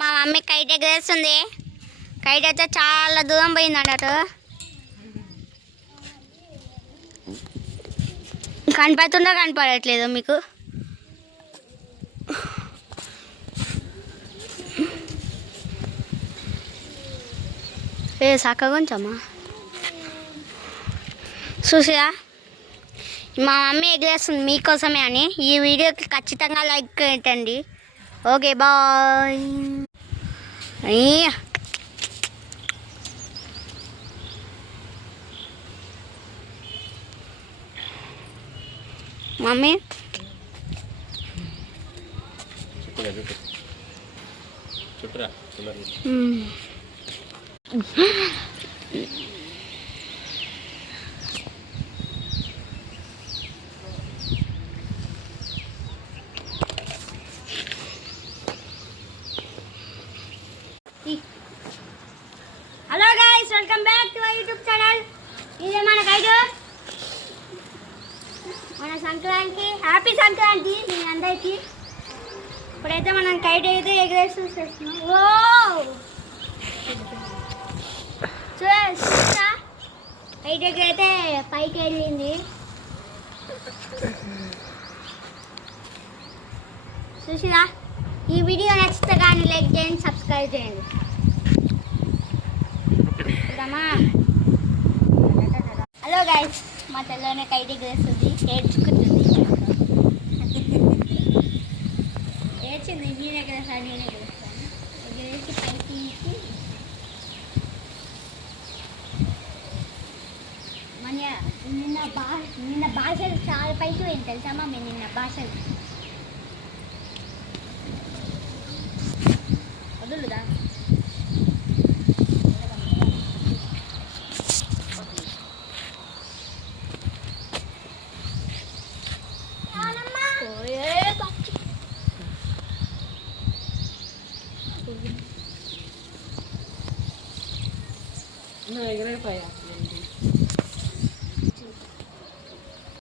మా mummy kite ఎగరేస్తుంది. Kite అయితే చాలా దూరం పోయింది అన్నట్టు. కనపడుతుందో కనపడట్లేదు మీకు? చక్కగా కొంచెమా చూసిరా, మా మమ్మీ ఎగరేస్తుంది మీకోసమే అని. ఈ వీడియోకి ఖచ్చితంగా లైక్ పెట్టండి. Okay bye. Mummy hello guys, welcome back to our YouTube channel. ఇదే మన గైడ్. మన సంక్రాంతి, హ్యాపీ సంక్రాంతి మీ అందరికీ. ఇప్పుడైతే మనం కైట్ అయితే ఎగరేసి చూస్తున్నాం. ఓ చూసా, కైట్ ఎగరైతే పైకి వెళ్ళింది. చూసిరా, ఈ వీడియో నచ్చితే కానీ లైక్ చేయండి, సబ్స్క్రైబ్ చేయండి. హలో గైస్, మా తెల్లనే కైట్ ఎగరేస్తుంది, ఏడ్చుకుంటుంది. ఏడ్చింది, నేను ఎగరేస్తాను, నేను ఎగరేస్తాను. ఎగరేసి పైకి తీసి నిన్న భాషలు చాలా పైకి పోయింది తెలుసా మమ్మీ. నిన్న భాషలు వదులుదా. No, yo creo que para allá.